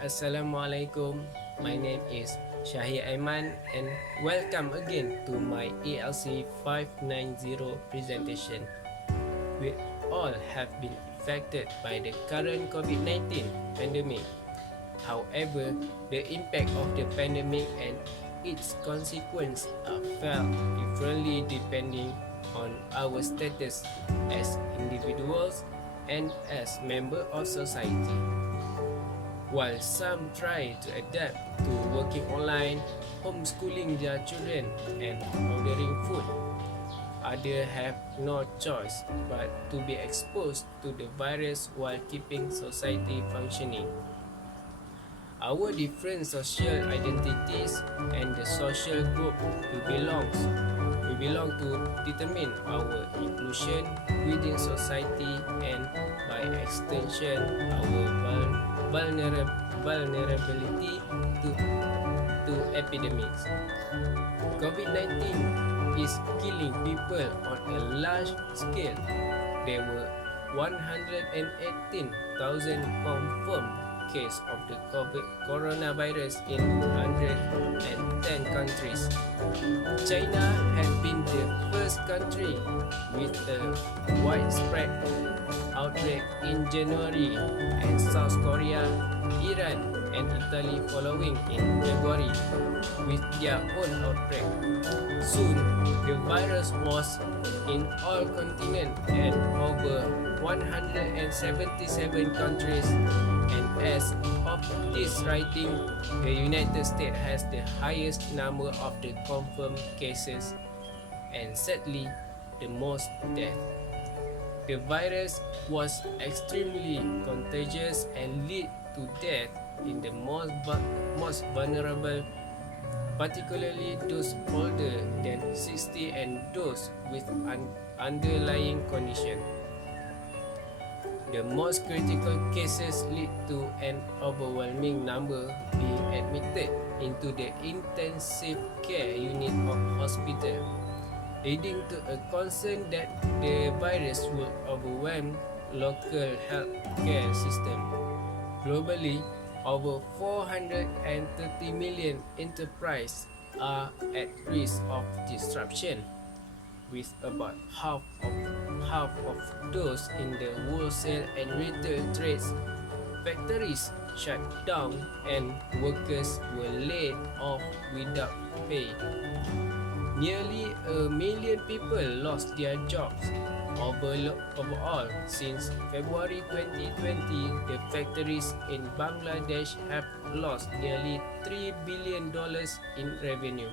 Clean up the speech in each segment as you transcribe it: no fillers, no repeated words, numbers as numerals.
Assalamualaikum. My name is Aiman and welcome again to my ALC 590 presentation. We all have been affected by the current COVID-19 pandemic. However, the impact of the pandemic and its consequences are felt differently depending on our status as individuals and as members of society. While some try to adapt to working online, homeschooling their children, and ordering food, others have no choice but to be exposed to the virus while keeping society functioning. Our different social identities and the social group we belong to determine our inclusion within society and by extension our vulnerability to, to epidemics. COVID-19 is killing people on a large scale. There were 118,000 confirmed cases of the coronavirus in 110 countries. China has been the first country with a widespread outbreak in January, and South Korea, Iran, and Italy following in February with their own outbreak. Soon, the virus was in all continents and over 177 countries, and as of this writing, the United States has the highest number of the confirmed cases and sadly the most deaths. The virus was extremely contagious and led to death in the most vulnerable, particularly those older than 60 and those with underlying condition. The most critical cases lead to an overwhelming number being admitted into the intensive care unit of hospital, leading to a concern that the virus will overwhelm local healthcare system. Globally, over 430 million enterprises are at risk of disruption, with about half of those in the wholesale and retail trades. Factories shut down and workers were laid off without pay. Nearly 1 million people lost their jobs. Overall, since February 2020, the factories in Bangladesh have lost nearly $3 billion in revenue,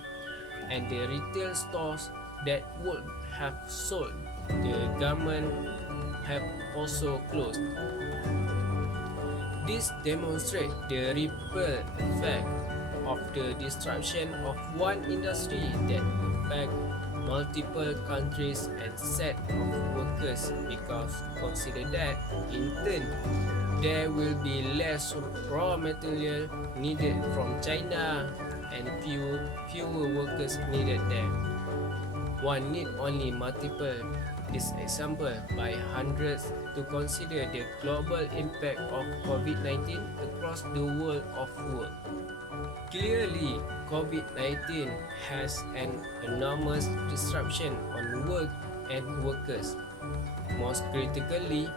and the retail stores that would have sold the government have also closed. This demonstrates the ripple effect of the disruption of one industry that affect multiple countries and set of workers, because consider that in turn there will be less raw material needed from China and fewer workers needed there. One need only multiple this example by hundreds to consider the global impact of COVID-19 across the world of work. Clearly, COVID-19 has an enormous disruption on work and workers. Most critically,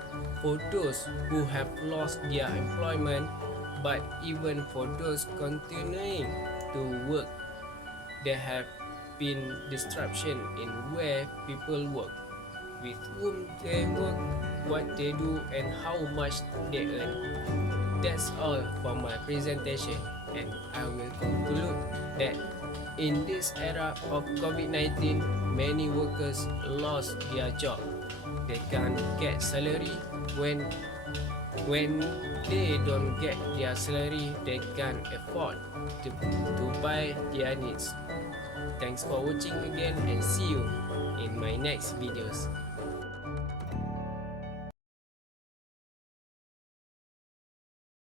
for those who have lost their employment, but even for those continuing to work, there have been disruption in where people work, with whom they work, what they do, and how much they earn. That's all for my presentation, and I will conclude that in this era of COVID-19, many workers lost their job. They can't get salary. When they don't get their salary, they can't afford to buy their needs. Thanks for watching again, and see you in my next videos.